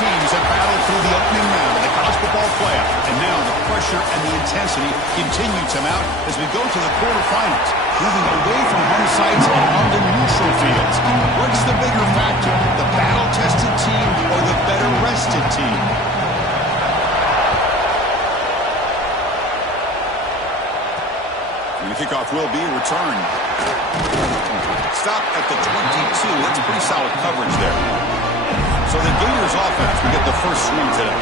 teams have battled through the opening round of the college football playoff, and now the pressure and the intensity continue to mount as we go to the quarterfinals, moving away from home sites and onto neutral fields. What's the bigger factor, the battle-tested team or the better-rested team? And the kickoff will be returned. Stop at the 22. That's pretty solid coverage there. So the Gators offense will get the first swing today.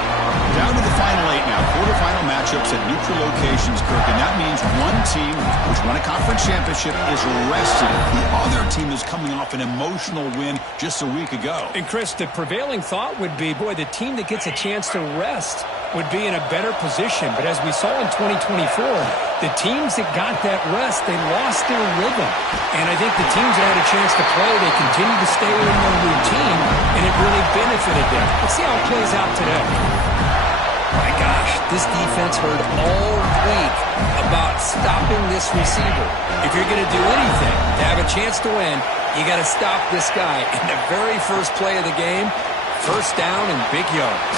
Down to the final 8 now. Quarterfinal matchups at neutral locations, Kirk. And that means one team, which won a conference championship, is rested. The other team is coming off an emotional win just a week ago. And, Chris, the prevailing thought would be, boy, the team that gets a chance to rest would be in a better position. But as we saw in 2024, the teams that got that rest, they lost their rhythm. And I think the teams that had a chance to play, they continued to stay within their routine, and it really benefited them. Let's see how it plays out today. My gosh, this defense heard all week about stopping this receiver. If you're going to do anything to have a chance to win, you got to stop this guy. In the very first play of the game, first down and big yards.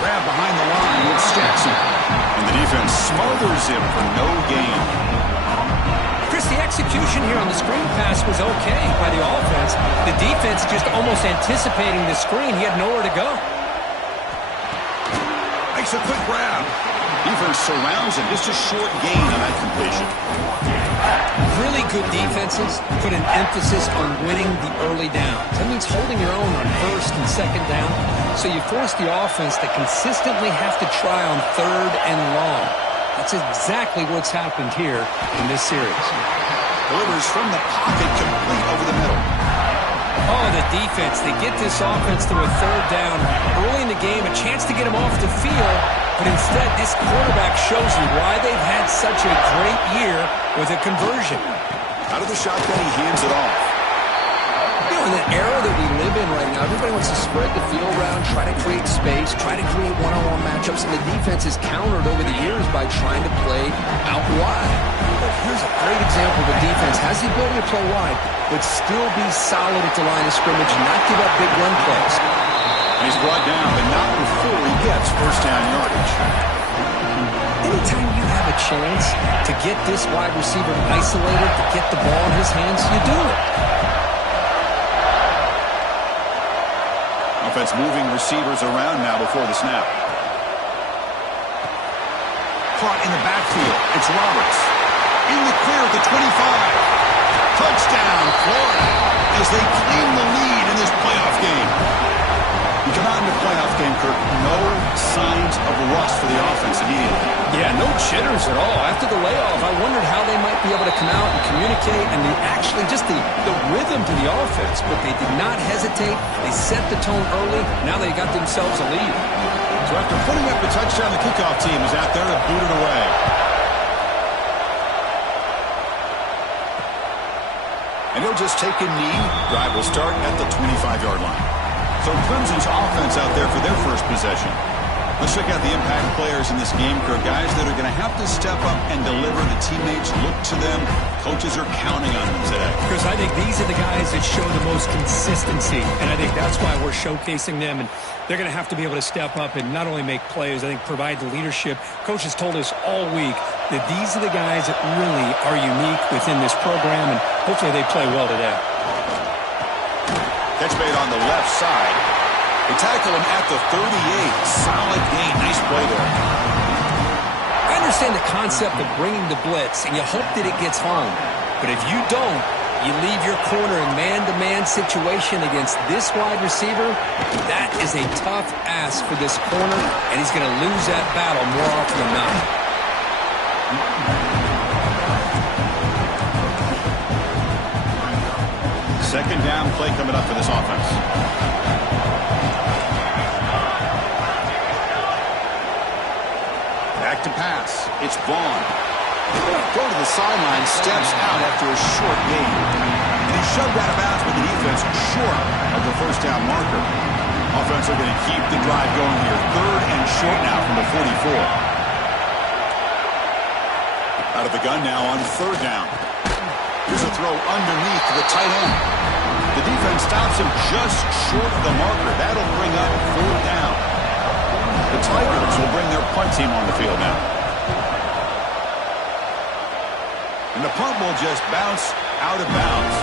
Grab behind the line with Jackson. And the defense smothers him for no gain. Chris, the execution here on the screen pass was okay by the offense. The defense just almost anticipating the screen. He had nowhere to go. Makes a quick grab. Defense surrounds him. Just a short gain on that completion. Really good defenses put an emphasis on winning the early downs. That means holding your own on first and second down. So you force the offense to consistently have to try on third and long. That's exactly what's happened here in this series. Delivers from the pocket, complete over the middle. Oh, the defense. They get this offense to a third down early in the game, a chance to get him off the field. But instead, this quarterback shows you why they've had such a great year with a conversion. Out of the shotgun, he hands it off. You know, in the era that we live in right now, everybody wants to spread the field around, try to create space, try to create one-on-one matchups, and the defense is countered over the years by trying to play out wide. But here's a great example of a defense has the ability to play wide, but still be solid at the line of scrimmage and not give up big run plays. And he's brought down, but not before he gets first down yardage. Anytime you have a chance to get this wide receiver isolated, to get the ball in his hands, you do it. Offense moving receivers around now before the snap. Caught in the backfield. It's Roberts. In the clear at the 25. Touchdown, Florida, as they claim the lead in this playoff game. You come out in the playoff game, Kirk, no signs of rust for the offense immediately. Yeah, no jitters at all. After the layoff, I wondered how they might be able to come out and communicate and actually just the rhythm to the offense. But they did not hesitate. They set the tone early. Now they got themselves a lead. So after putting up the touchdown, the kickoff team is out there to boot it away. And he'll just take a knee. Drive will start at the 25-yard line. So Clemson's offense out there for their first possession. Let's check out the impact players in this game, Kirk. Guys that are going to have to step up and deliver. The teammates look to them. Coaches are counting on them today. Because I think these are the guys that show the most consistency. And I think that's why we're showcasing them. And they're going to have to be able to step up and not only make plays, I think provide the leadership. Coaches told us all week that these are the guys that really are unique within this program. And hopefully they play well today. Catch made on the left side. They tackle him at the 38. Solid gain. Nice play there. I understand the concept of bringing the blitz, and you hope that it gets home. But if you don't, you leave your corner in man-to-man situation against this wide receiver. That is a tough ask for this corner, and he's going to lose that battle more often than not. Second down play coming up for this offense. Back to pass. It's Vaughn. Go to the sideline, steps out after a short gain. And he's shoved out of bounds with the defense short of the first down marker. Offense are going to keep the drive going here. Third and short now from the 44. Out of the gun now on third down. Here's a throw underneath to the tight end. The defense stops him just short of the marker. That'll bring up 4th down. The Tigers will bring their punt team on the field now. And the punt will just bounce out of bounds.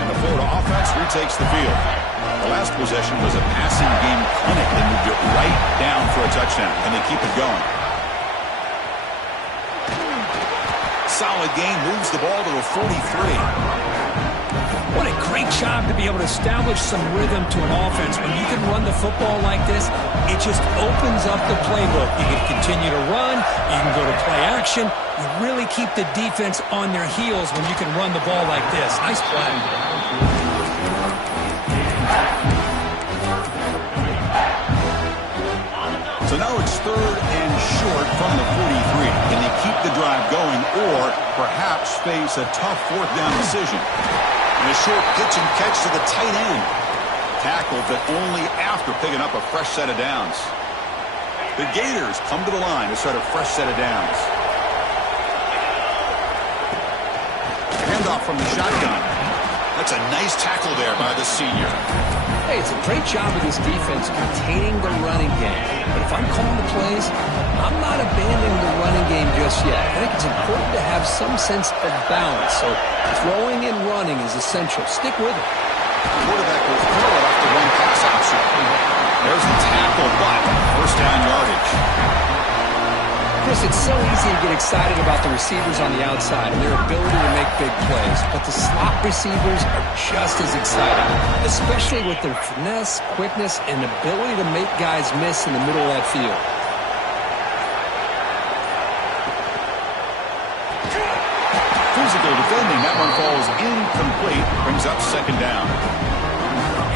And the Florida offense retakes the field. The last possession was a passing game clinic. They moved it right down for a touchdown, and they keep it going. Solid gain, moves the ball to the 43. What a great job to be able to establish some rhythm to an offense. When you can run the football like this, it just opens up the playbook. You can continue to run. You can go to play action. You really keep the defense on their heels when you can run the ball like this. Nice play. So now it's 3rd and short from the 43. Can they keep the drive going or perhaps face a tough 4th down decision? And a short pitch and catch to the tight end. Tackled, but only after picking up a fresh set of downs. The Gators come to the line to start a fresh set of downs. Handoff from the shotgun. That's a nice tackle there by the senior. Hey, it's a great job of this defense containing the running game. But if I'm calling the plays, I'm not abandoning the running game just yet. I think it's important to have some sense of balance. So throwing and running is essential. Stick with it. The quarterback will throw it off the one pass option. There's the tackle, but 1st down yardage. Chris, it's so easy to get excited about the receivers on the outside and their ability to make big plays, but the slot receivers are just as exciting, especially with their finesse, quickness, and ability to make guys miss in the middle of that field. Physical defending. That one falls incomplete. Brings up 2nd down.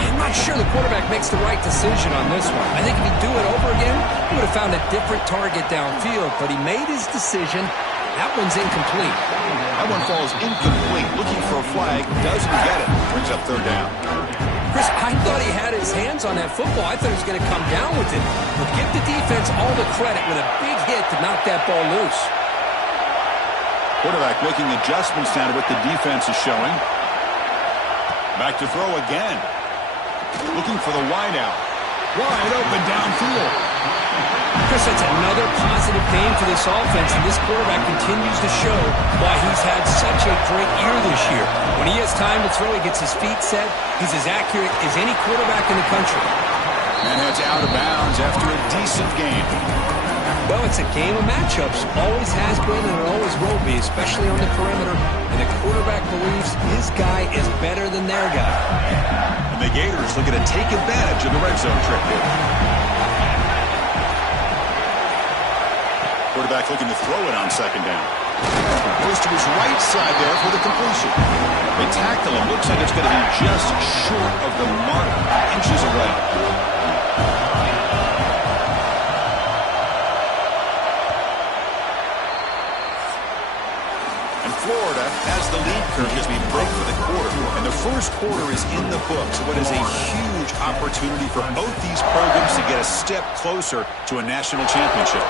I'm not sure the quarterback makes the right decision on this one. I think if he'd do it over again, he would have found a different target downfield, but he made his decision. That one's incomplete. That one falls incomplete. Looking for a flag. Doesn't get it. Brings up 3rd down. Chris, I thought he had his hands on that football. I thought he was going to come down with it. But give the defense all the credit with a big hit to knock that ball loose. Quarterback making adjustments now to what the defense is showing. Back to throw again. Looking for the wideout. Wide open downfield. Chris, that's another positive game for this offense, and this quarterback continues to show why he's had such a great year this year. When he has time to throw, he gets his feet set. He's as accurate as any quarterback in the country. And heads out of bounds after a decent game. Well, it's a game of matchups. Always has been and it always will be, especially on the perimeter. And the quarterback believes his guy is better than their guy. And the Gators looking to take advantage of the red zone trip here. Quarterback looking to throw it on 2nd down. Goes to his right side there for the completion. They tackle him. Looks like it's going to be just short of the mark. Inches away. Florida has the lead curve as we break for the quarter. And the first quarter is in the books. What is a huge opportunity for both these programs to get a step closer to a national championship.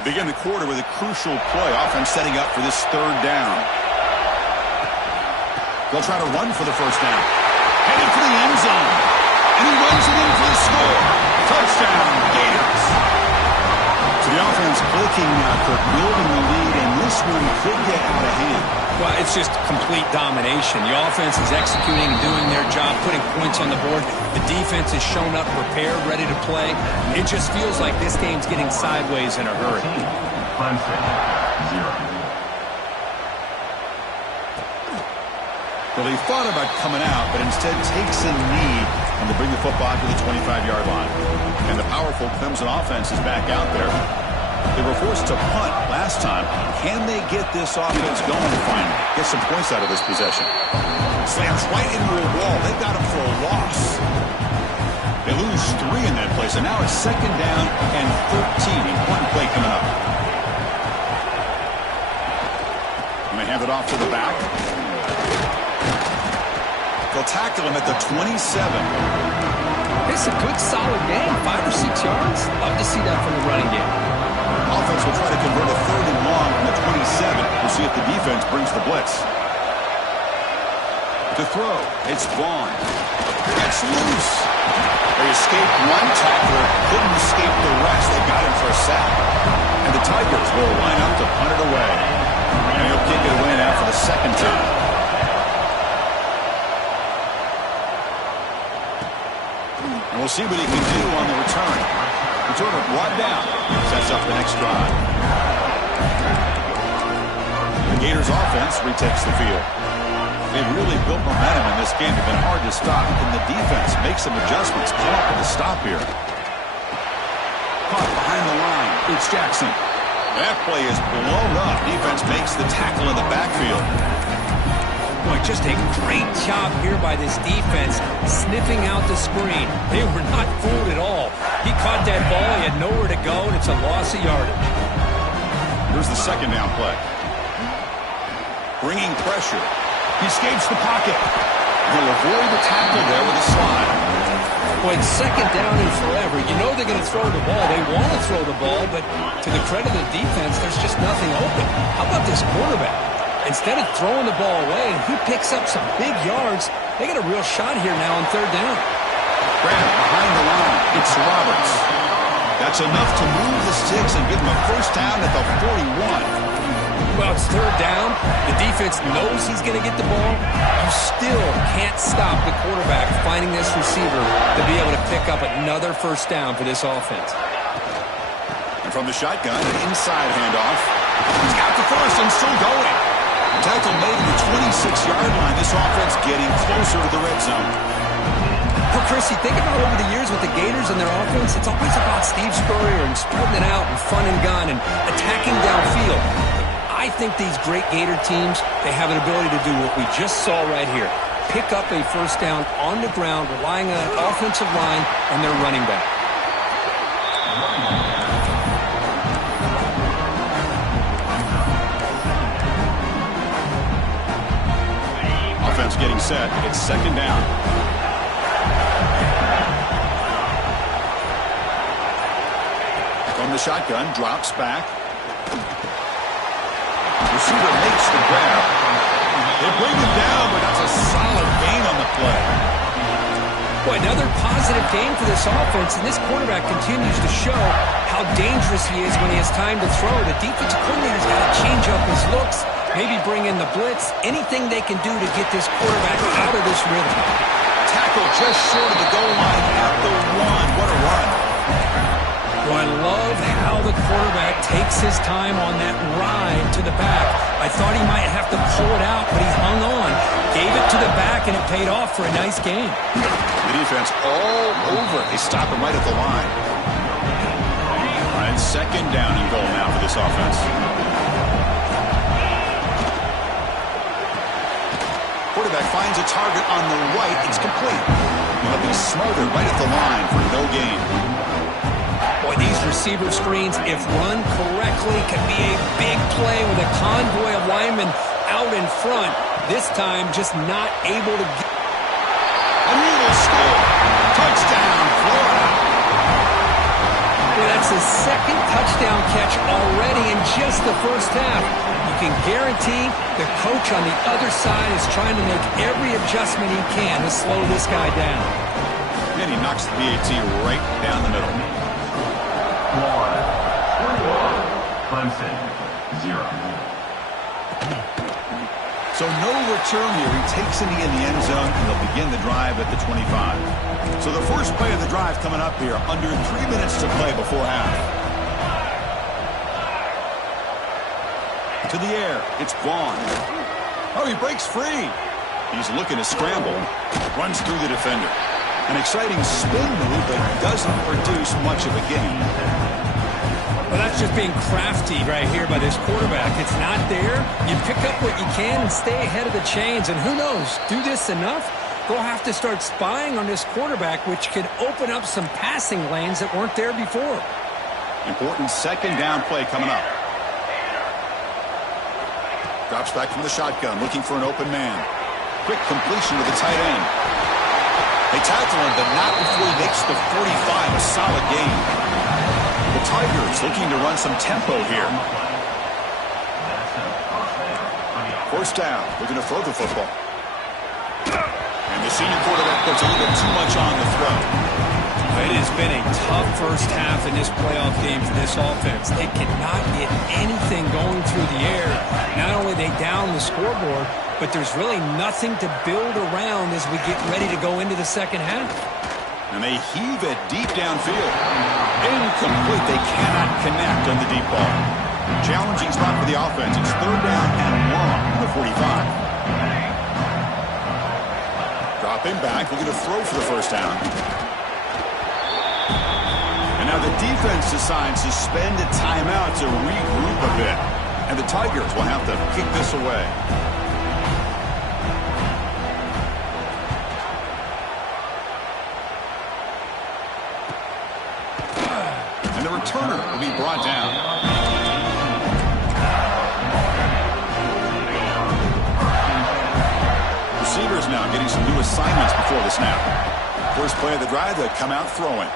They begin the quarter with a crucial play. Offense setting up for this 3rd down. They'll try to run for the 1st down. Headed for the end zone. And he runs it in for the score. Touchdown, Gators. So the offense clicking now, Kirk, building the lead, and this one could get out of hand. Well, it's just complete domination. The offense is executing and doing their job, putting points on the board. The defense is shown up, prepared, ready to play. It just feels like this game's getting sideways in a hurry. Clemson, 0. Well, he thought about coming out, but instead takes a knee and they bring the football to the 25-yard line. And the powerful Clemson offense is back out there. They were forced to punt last time. Can they get this offense going finally? Get some points out of this possession. Slams right into a wall. They got him for a loss. They lose 3 in that place, and now it's 2nd down and 13. Important play coming up. And they hand it off to the back. They'll tackle him at the 27. It's a good, solid game. 5 or 6 yards. Love to see that from the running game. Offense will try to convert a 3rd and long from the 27. We'll see if the defense brings the blitz. To throw, it's Vaughn. Gets loose. They escaped one tackler, couldn't escape the rest. They got him for a sack. And the Tigers will line up to punt it away. And he'll kick it away now for the 2nd time. And we'll see what he can do on the return. Returner brought down. Sets up the next drive. The Gators offense retakes the field. They've really built momentum in this game. They've been hard to stop. Can the defense make some adjustments? Come up with a stop here. Caught behind the line. It's Jackson. That play is blown up. Defense makes the tackle in the backfield. Boy, just a great job here by this defense, sniffing out the screen. They were not fooled at all. He caught that ball. He had nowhere to go, and it's a loss of yardage. Here's the 2nd down play. Bringing pressure. He escapes the pocket. He'll avoid the tackle there with a slide. Boy, it's 2nd down and forever. You know they're going to throw the ball. They want to throw the ball, but to the credit of the defense, there's just nothing open. How about this quarterback? Instead of throwing the ball away, he picks up some big yards. They got a real shot here now on 3rd down. Grant behind the line. It's Roberts. That's enough to move the sticks and give him a 1st down at the 41. Well, it's 3rd down. The defense knows he's going to get the ball. You still can't stop the quarterback finding this receiver to be able to pick up another 1st down for this offense. And from the shotgun, an inside handoff. He's got the 1st and still going. Tackle made at the 26-yard line. This offense getting closer to the red zone. Well, Chris, you think about over the years with the Gators and their offense, it's always about Steve Spurrier and spreading it out and fun and gun and attacking downfield. I think these great Gator teams, they have an ability to do what we just saw right here. Pick up a 1st down on the ground, relying on an offensive line and their running back. Offense getting set. It's 2nd down. From the shotgun, drops back. Receiver makes the grab. They bring him down, but that's a solid gain on the play. Boy, another positive game for this offense, and this quarterback continues to show how dangerous he is when he has time to throw. The defensive coordinator's got to change up his looks, maybe bring in the blitz, anything they can do to get this quarterback out of this rhythm. Tackle just short of the goal line at the 1. What a run. Well, I love how the quarterback takes his time on that ride to the back. I thought he might have to pull it out, but he hung on. Gave it to the back, and it paid off for a nice game. The defense all over. They stop him right at the line. And 2nd down and goal now for this offense. Quarterback finds a target on the right. It's complete. He'll be smothered right at the line for no gain. Boy, these receiver screens, if run correctly, can be a big play with a convoy of linemen out in front. This time, just not able to get. Another score. Touchdown, Florida. Well, that's his 2nd touchdown catch already in just the 1st half. You can guarantee the coach on the other side is trying to make every adjustment he can to slow this guy down. And he knocks the PAT right down the middle. Clemson, 0. So no return here. He takes it in the end zone, and they'll begin the drive at the 25. So the first play of the drive coming up here. Under 3 minutes to play before half. To the air. It's Vaughn. Oh, he breaks free. He's looking to scramble. Runs through the defender. An exciting spin move that doesn't produce much of a gain. Well, that's just being crafty right here by this quarterback. It's not there. You pick up what you can and stay ahead of the chains. And who knows, do this enough, they'll have to start spying on this quarterback, which could open up some passing lanes that weren't there before. Important 2nd down play coming up. Drops back from the shotgun, looking for an open man. Quick completion to the tight end. They tackle him, but not before he makes the 45, a solid gain. The Tigers looking to run some tempo here. First down, looking to throw the football. And the senior quarterback puts a little bit too much on the throw. It has been a tough first half in this playoff game for this offense. They cannot get anything going through the air. Not only are they down the scoreboard, but there's really nothing to build around as we get ready to go into the second half. And they heave it deep downfield. Incomplete. They cannot connect on the deep ball. Challenging spot for the offense. It's third down and long on the 45. Dropping back, looking to throw for the first down. And now the defense decides to spend a timeout to regroup a bit. And the Tigers will have to kick this away. And the returner will be brought down. Receivers now getting some new assignments before the snap. First play of the drive, they come out throwing.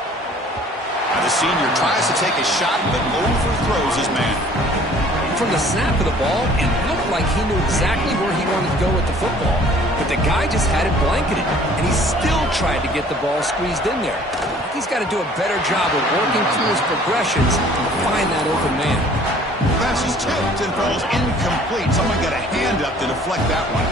Now the senior tries to take a shot, but overthrows his man. From the snap of the ball, it looked like he knew exactly where he wanted to go with the football. But the guy just had it blanketed, and he still tried to get the ball squeezed in there. He's got to do a better job of working through his progressions and find that open man. Pass is tipped and falls incomplete. Someone got a hand up to deflect that one.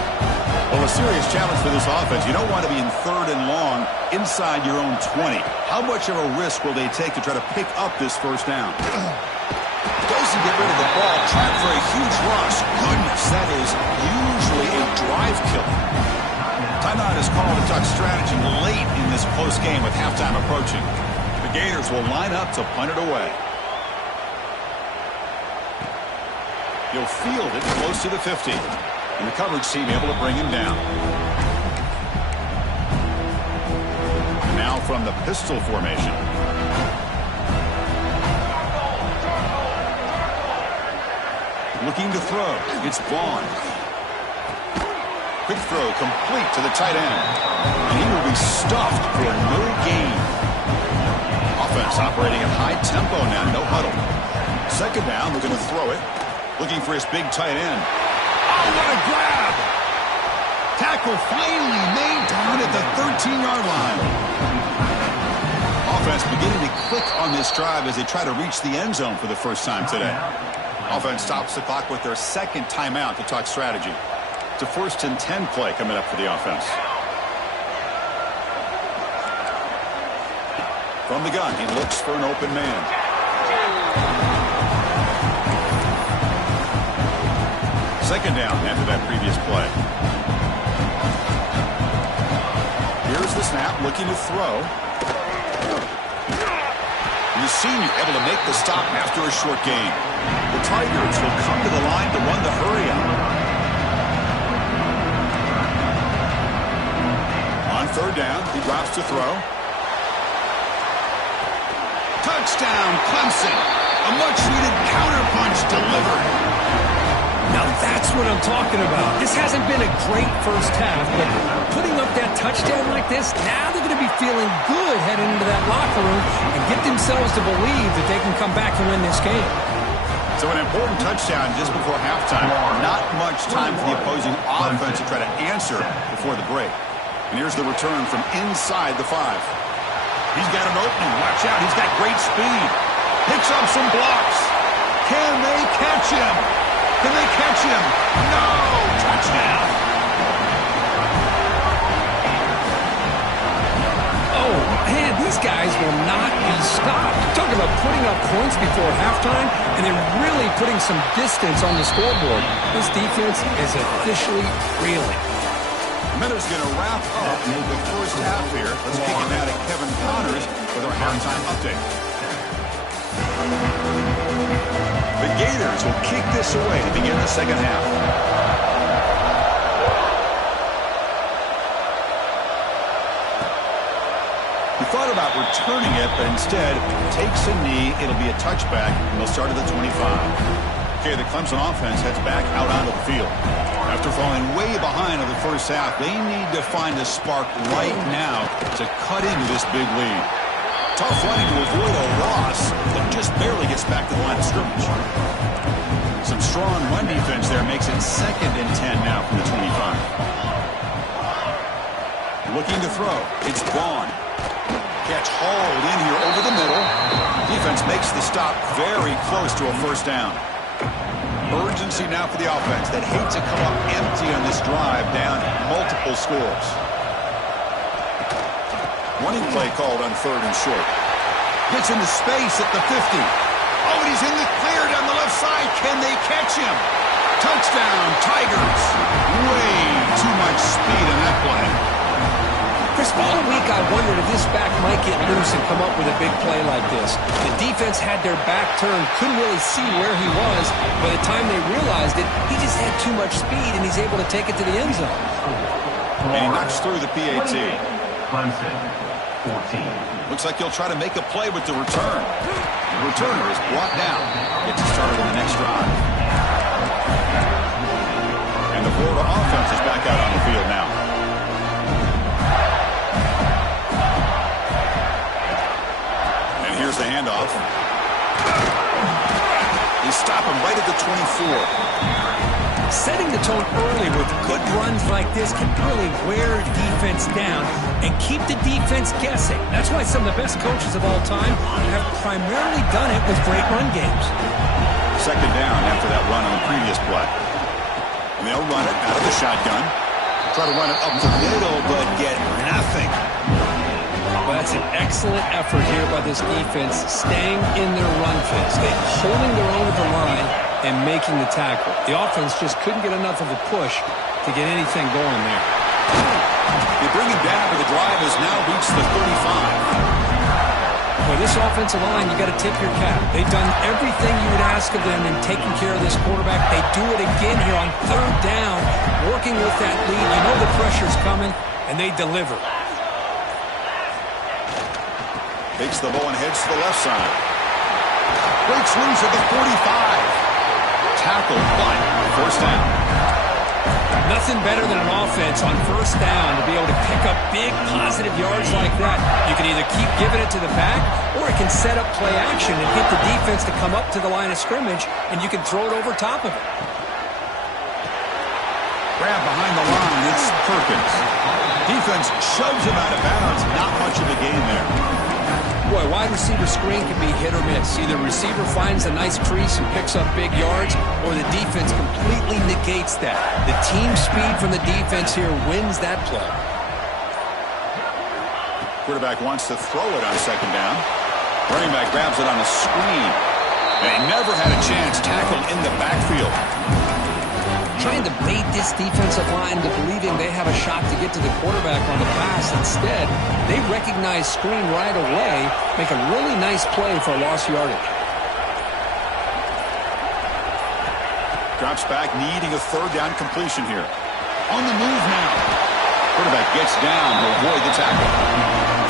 Well, a serious challenge for this offense. You don't want to be in third and long inside your own 20. How much of a risk will they take to try to pick up this first down? Doesn't get rid of the ball. Track for a huge loss. Goodness, that is usually a drive killer. Timeout is called to talk strategy late in this close game with halftime approaching. The Gators will line up to punt it away. He'll field it close to the 50. And the coverage team able to bring him down. And now from the pistol formation. Looking to throw. It's Vaughn. Quick throw complete to the tight end. And he will be stuffed for no gain. Offense operating at high tempo now. No huddle. Second down. Looking to throw it. Looking for his big tight end. Oh, what a grab! Tackle finally made down at the 13-yard line. Offense beginning to click on this drive as they try to reach the end zone for the first time today. Offense stops the clock with their second timeout to talk strategy. It's a 1st and 10 play coming up for the offense. From the gun, he looks for an open man. Second down after that previous play. Here's the snap, looking to throw. The senior able to make the stop after a short gain. The Tigers will come to the line to run the hurry up. On third down, he drops to throw. Touchdown, Clemson. A much-needed counterpunch delivered. Now that's what I'm talking about. This hasn't been a great first half, but putting up that touchdown like this, now they're going to be feeling good heading into that locker room and get themselves to believe that they can come back and win this game. So an important touchdown just before halftime. Not much time for the opposing offense to try to answer before the break. And here's the return from inside the 5. He's got an opening. Watch out. He's got great speed. Picks up some blocks. Can they catch him? Can they catch him? No! Touchdown! Oh, man, these guys will not be stopped. Talk about putting up points before halftime and then really putting some distance on the scoreboard. This defense is officially reeling. Minutes going to wrap up the first half here. Let's kick it out at Kevin Connors with our halftime update. The Gators will kick this away to begin the second half. He thought about returning it, but instead takes a knee. It'll be a touchback, and they'll start at the 25. Okay, the Clemson offense heads back out onto the field. Now After falling way behind in the first half, they need to find a spark right now to cut into this big lead. Tough running to avoid a loss, but just barely gets back to the line of scrimmage. Some strong run defense there makes it 2nd and 10 now from the 25. Looking to throw. It's Vaughn. Catch hauled in here over the middle. Defense makes the stop very close to a first down. Urgency now for the offense that hate to come up empty on this drive, down multiple scores. Running play called on 3rd and short. Gets into space at the 50. Oh, and he's in the clear down the left side. Can they catch him? Touchdown, Tigers. Way too much speed in that play. Chris, all week I wondered if this back might get loose and come up with a big play like this. The defense had their back turned, couldn't really see where he was. By the time they realized it, he just had too much speed, and he's able to take it to the end zone. And he knocks through the PAT. Clemson, 14. Looks like he'll try to make a play with the return. The returner is brought down. Gets it started on the next drive. And the Florida offense is back out on the field now. And here's the handoff. They stop him right at the 24. Setting the tone early with good runs like this can really wear defense down and keep the defense guessing. That's why some of the best coaches of all time have primarily done it with great run games. 2nd down after that run on the previous play. And they'll run it out of the shotgun. Try to run it up the middle, but get nothing. Well, that's an excellent effort here by this defense, staying in their run phase. They're holding their own at the line and making the tackle. The offense just couldn't get enough of a push to get anything going there. They bring him down, but the drive has now reached the 35. For this offensive line, you got to tip your cap. They've done everything you would ask of them in taking care of this quarterback. They do it again here on 3rd down, working with that lead. You know the pressure's coming, and they deliver. Takes the ball and heads to the left side. Breaks loose at the 45. Tackle, but first down. Nothing better than an offense on 1st down to be able to pick up big positive yards like that. You can either keep giving it to the back, or it can set up play action and get the defense to come up to the line of scrimmage, and you can throw it over top of it. Grab behind the line, it's Perkins. Defense shoves him out of bounds. Not much of a gain there. Boy, wide receiver screen can be hit or miss. Either receiver finds a nice crease and picks up big yards, or the defense completely negates that. The team speed from the defense here wins that play. Quarterback wants to throw it on 2nd down. Running back grabs it on a screen. And he never had a chance. Tackled in the backfield. Trying to bait this defensive line to believing they have a shot to get to the quarterback on the pass. Instead, they recognize screen right away, make a really nice play for lost yardage. Drops back, needing a 3rd down completion here. On the move now. Quarterback gets down to avoid the tackle.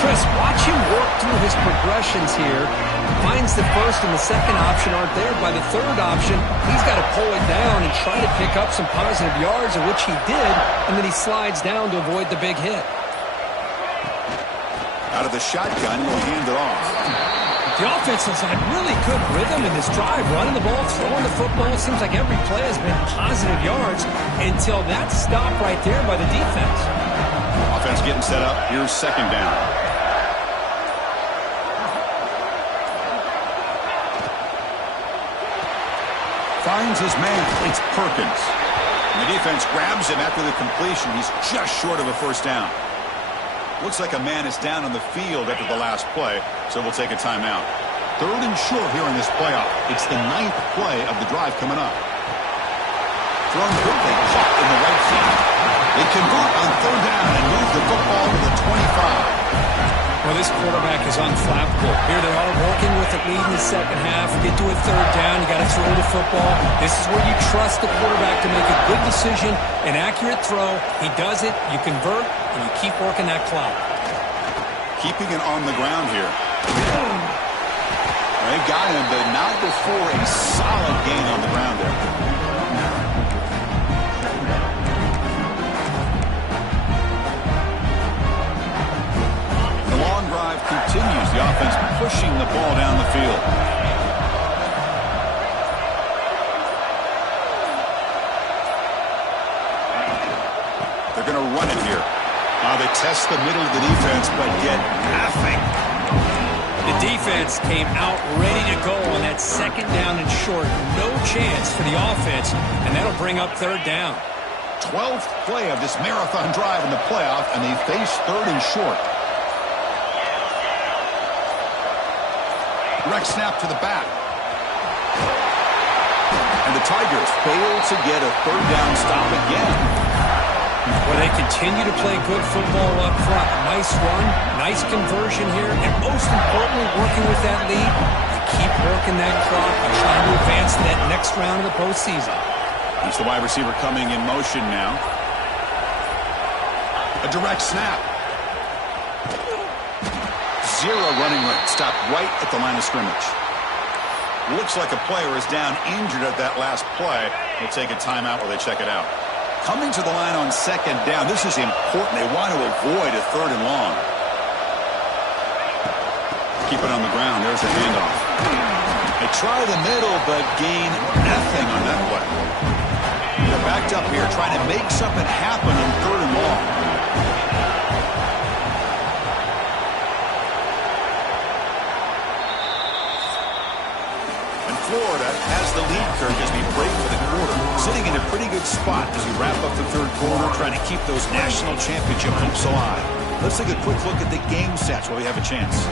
Chris, watch him work through his progressions here. Finds the 1st and the 2nd option aren't there. By the 3rd option, he's got to pull it down and try to pick up some positive yards, of which he did, and then he slides down to avoid the big hit. Out of the shotgun, he'll hand it off. The offense has had really good rhythm in this drive, running the ball, throwing the football. It seems like every play has been positive yards until that stop right there by the defense. Offense getting set up. Here's 2nd down. Finds his man. It's Perkins. And the defense grabs him after the completion. He's just short of a first down. Looks like a man is down on the field after the last play, so we'll take a timeout. 3rd and short here in this playoff. It's the 9th play of the drive coming up. Thrown quickly, caught in the right side. They convert on 3rd down and move the football to the 25. Well, this quarterback is unflappable. Here they are working with the lead in the 2nd half. Get to a 3rd down, you got to throw the football. This is where you trust the quarterback to make a good decision, an accurate throw. He does it, you convert, and you keep working that clock. Keeping it on the ground here. They got him, but not before a solid gain on the ground there. pushing the ball down the field. They're going to run it here. They test the middle of the defense, but get nothing. The defense came out ready to go on that second down and short. No chance for the offense, and that'll bring up third down. 12th play of this marathon drive in the playoff, and they face third and short. Direct snap to the back. And the Tigers fail to get a third down stop again. Well, they continue to play good football up front. Nice run, nice conversion here, and most importantly, working with that lead, they keep working that clock and trying to advance to that next round of the postseason. He's the wide receiver coming in motion now. A direct snap. Zero running room. Stopped right at the line of scrimmage. Looks like a player is down injured at that last play. We'll take a timeout while they check it out. Coming to the line on second down. This is important. They want to avoid a third and long. Keep it on the ground. There's the handoff. They try the middle, but gain nothing on that play. They're backed up here trying to make something happen on third and long. And Florida has the lead, Kirk, as we break for the quarter. Sitting in a pretty good spot as we wrap up the third quarter, trying to keep those national championship hopes alive. Let's take a quick look at the game stats while we have a chance.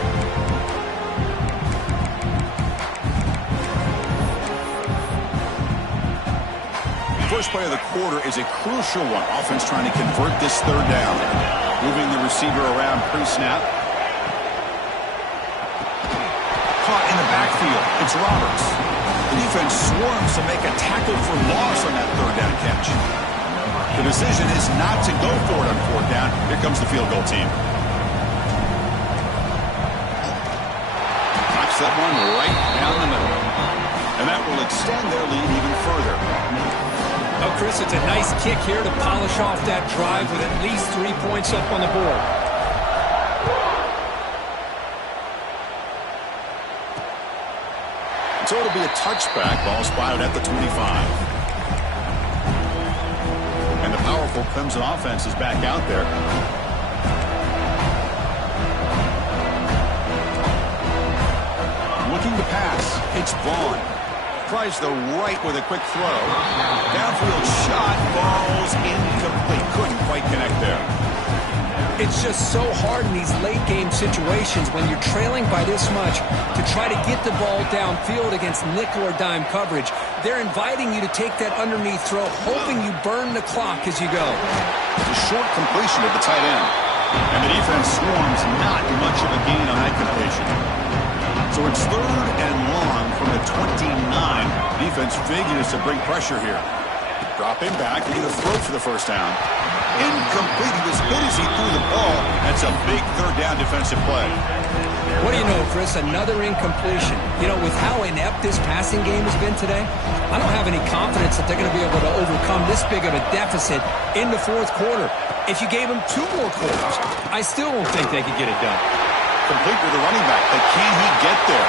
First play of the quarter is a crucial one. Offense trying to convert this third down. Moving the receiver around pre-snap. Caught in the backfield. It's Roberts. The defense swarms to make a tackle for loss on that third down catch. The decision is not to go for it on fourth down. Here comes the field goal team. Knocks that one right down the middle. And that will extend their lead even further. Oh, Chris, it's a nice kick here to polish off that drive with at least 3 points up on the board. So it'll be a touchback. Ball spotted at the 25. And the powerful Clemson offense is back out there. Looking to pass. It's Vaughn. Tries the right with a quick throw. Downfield shot. Ball's incomplete. Couldn't quite connect there. It's just so hard in these late-game situations when you're trailing by this much to try to get the ball downfield against nickel or dime coverage. They're inviting you to take that underneath throw, hoping you burn the clock as you go. It's a short completion to the tight end. And the defense swarms not much of a gain on that completion. So it's third and long from the 29. Defense figures to bring pressure here. Dropping back, looking to throw for the first down. Incomplete. He was good as he threw the ball. That's a big third down defensive play. What do you know, Chris? Another incompletion. You know, with how inept this passing game has been today, I don't have any confidence that they're going to be able to overcome this big of a deficit in the fourth quarter. If you gave them 2 more quarters, I still don't think they could get it done. Complete with the running back, but can he get there?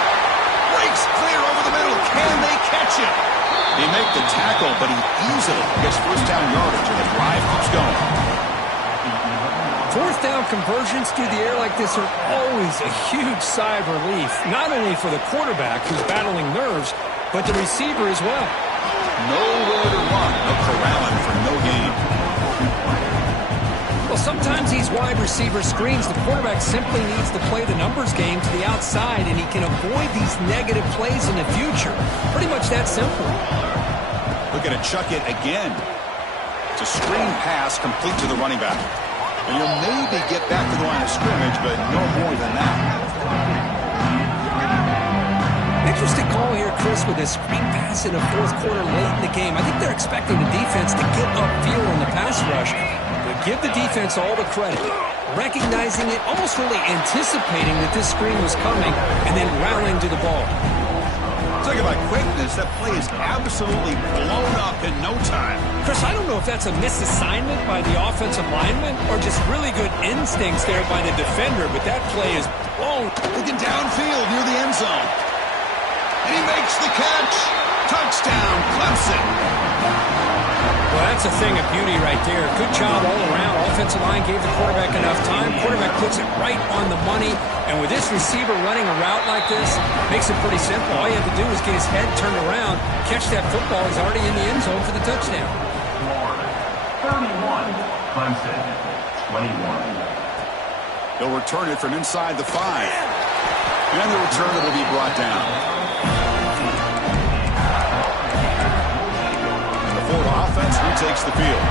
Breaks clear over the middle. Can they catch him? They make the tackle, but he easily gets first down yardage, and the drive keeps going. Fourth down conversions through the air like this are always a huge sigh of relief, not only for the quarterback who's battling nerves, but the receiver as well. Nowhere to run. No corralling for no gain. Well, sometimes these wide receiver screens, the quarterback simply needs to play the numbers game to the outside, and he can avoid these negative plays in the future. Pretty much that simple. Looking to chuck it again. It's a screen pass complete to the running back. And you'll maybe get back to the line of scrimmage, but no more than that. Interesting call here, Chris, with a screen pass in the fourth quarter late in the game. I think they're expecting the defense to get upfield on the pass rush. But give the defense all the credit, recognizing it, almost really anticipating that this screen was coming, and then rallying to the ball. So Talk about quickness. That play is absolutely blown up in no time. Chris, I don't know if that's a misassignment by the offensive lineman or just really good instincts there by the defender, but that play is blown. Looking downfield near the end zone. And he makes the catch. Touchdown, Clemson. Well, that's a thing of beauty right there. Good job all around. Offensive line gave the quarterback enough time. Quarterback puts it right on the money. And with this receiver running a route like this, makes it pretty simple. All you have to do is get his head turned around, catch that football. He's already in the end zone for the touchdown. 31, Clemson, 21. They'll return it from inside the 5. And the return will be brought down. Ford offense retakes the field.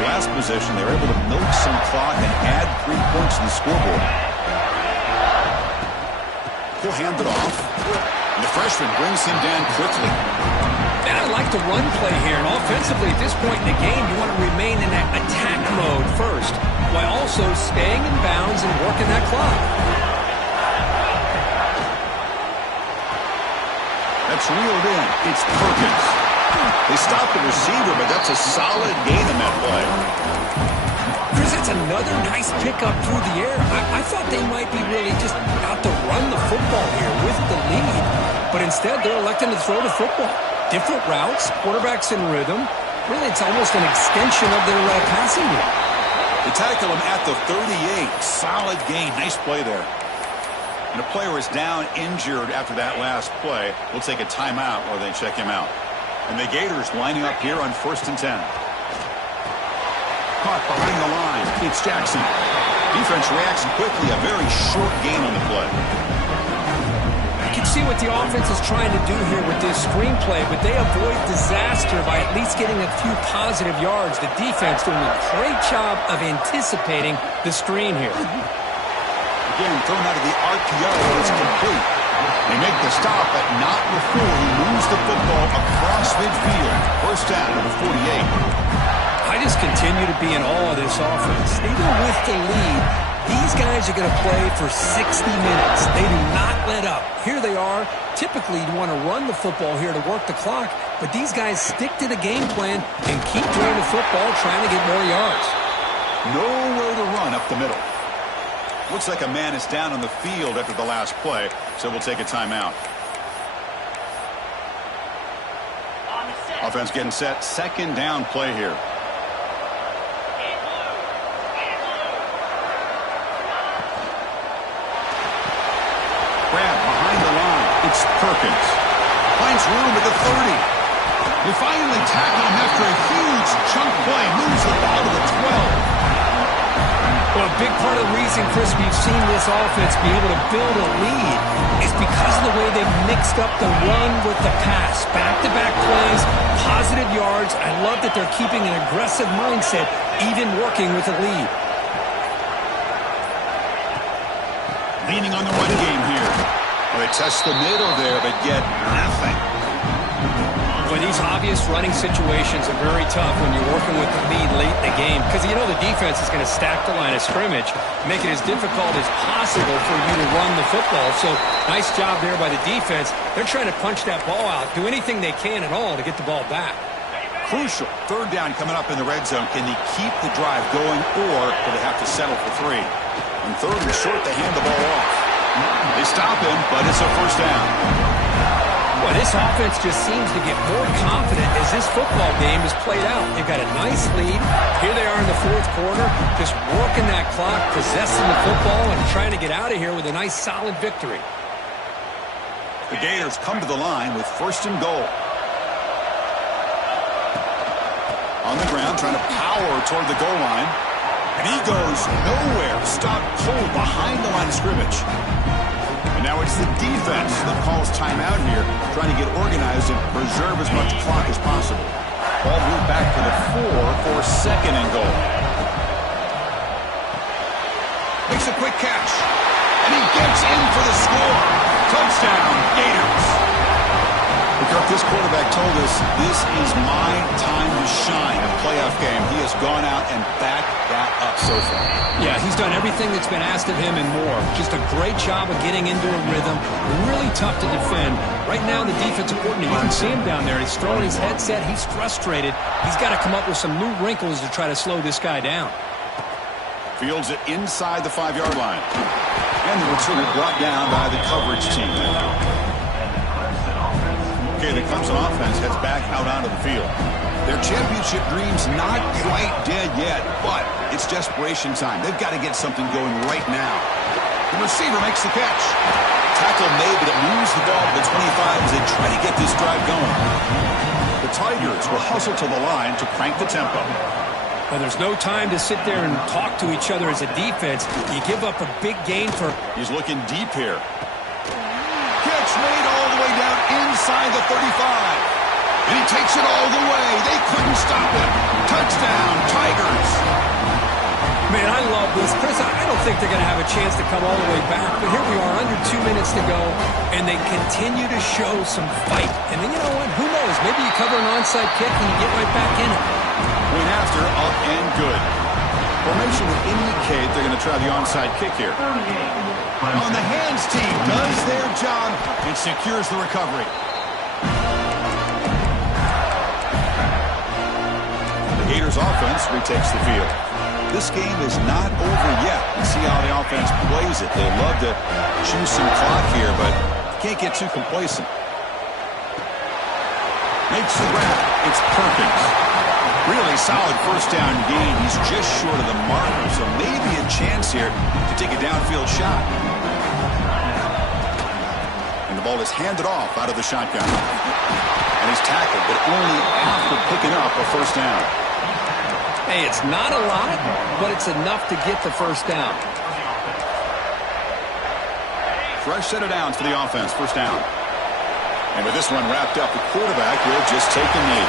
The last possession, they were able to milk some clock and add 3 points to the scoreboard. He'll hand it off. And the freshman brings him down quickly. And I like the run play here. And offensively, at this point in the game, you want to remain in that attack mode first, while also staying in bounds and working that clock. That's reeled in. It's Perkins. They stopped the receiver, but that's a solid gain in that play. Chris, that's another nice pickup through the air. I thought they might be really just out to run the football here with the lead. But instead, they're electing to throw the football. Different routes, quarterbacks in rhythm. Really, it's almost an extension of their passing game. They tackle him at the 38. Solid gain. Nice play there. And a player is down injured after that last play. We'll take a timeout while they check him out. And the Gators lining up here on 1st and 10. Caught behind the line. It's Jackson. Defense reacts quickly. A very short gain on the play. You can see what the offense is trying to do here with this screenplay, but they avoid disaster by at least getting a few positive yards. The defense doing a great job of anticipating the screen here. Again, thrown out of the RPO. It's complete. They make the stop, but not before he moves the football across midfield. First down to the 48. I just continue to be in awe of this offense. Even with the lead, these guys are going to play for 60 minutes. They do not let up. Here they are. Typically, you want to run the football here to work the clock, but these guys stick to the game plan and keep throwing the football, trying to get more yards. Nowhere to run up the middle. Looks like a man is down on the field after the last play, so we'll take a timeout. Offense getting set. Second down play here. Grab behind the line. It's Perkins. Finds room at the 30. They finally tackle him after a huge chunk play. Moves the ball to the 12. Well, a big part of the reason, Chris, we've seen this offense be able to build a lead is because of the way they've mixed up the run with the pass. Back-to-back plays, positive yards. I love that they're keeping an aggressive mindset, even working with the lead. Leaning on the run game here. Well, they test the middle there, but get nothing. Well, these obvious running situations are very tough when you're working with the lead late in the game because you know the defense is going to stack the line of scrimmage, make it as difficult as possible for you to run the football. So nice job there by the defense. They're trying to punch that ball out, do anything they can at all to get the ball back. Crucial. Third down coming up in the red zone. Can they keep the drive going, or do they have to settle for 3? And third and short, they hand the ball off. They stop him, but it's a first down. Well, this offense just seems to get more confident as this football game is played out. They've got a nice lead. Here they are in the fourth quarter, just working that clock, possessing the football, and trying to get out of here with a nice, solid victory. The Gators come to the line with 1st and goal. On the ground, trying to power toward the goal line. And he goes nowhere. Stopped cold behind the line of scrimmage. And now it's the defense that calls timeout here, trying to get organized and preserve as much clock as possible. Ball moved back to the 4 for 2nd and goal. Makes a quick catch. And he gets in for the score. Touchdown, Gators. Kirk, this quarterback told us this is my time to shine in a playoff game. He has gone out and backed that up so far. Yeah, he's done everything that's been asked of him and more. Just a great job of getting into a rhythm. Really tough to defend. Right now, the defensive coordinator, you can see him down there. He's throwing his headset. He's frustrated. He's got to come up with some new wrinkles to try to slow this guy down. Fields it inside the 5-yard line. And the returner brought down by the coverage team. Okay, the Clemson offense heads back out onto the field. Their championship dream's not quite dead yet, but it's desperation time. They've got to get something going right now. The receiver makes the catch. Tackle made, but it moves the ball to the 25 as they try to get this drive going. The Tigers will hustle to the line to crank the tempo. Well, there's no time to sit there and talk to each other as a defense. You give up a big gain for... He's looking deep here. Catch made all the way down inside the 35. And he takes it all the way. They couldn't stop him. Touchdown, Tigers. Man, I love this. Chris, I don't think they're going to have a chance to come all the way back. But here we are, under 2 minutes to go, and they continue to show some fight. And then, you know what? Who knows? Maybe you cover an onside kick and you get right back in it. Went after, up and good. Formation would indicate they're going to try the onside kick here. On the hands team does their job and secures the recovery. The Gators offense retakes the field. This game is not over yet. We'll see how the offense plays it. They love to choose some clock here, but can't get too complacent. Makes the grab. It's Perkins. Really solid first down gain. He's just short of the marker, so maybe a chance here to take a downfield shot. And the ball is handed off out of the shotgun. And he's tackled, but only after picking up a first down. Hey, it's not a lot, but it's enough to get the first down. Fresh set of downs for the offense, first down. And with this one wrapped up, the quarterback will just take the knee.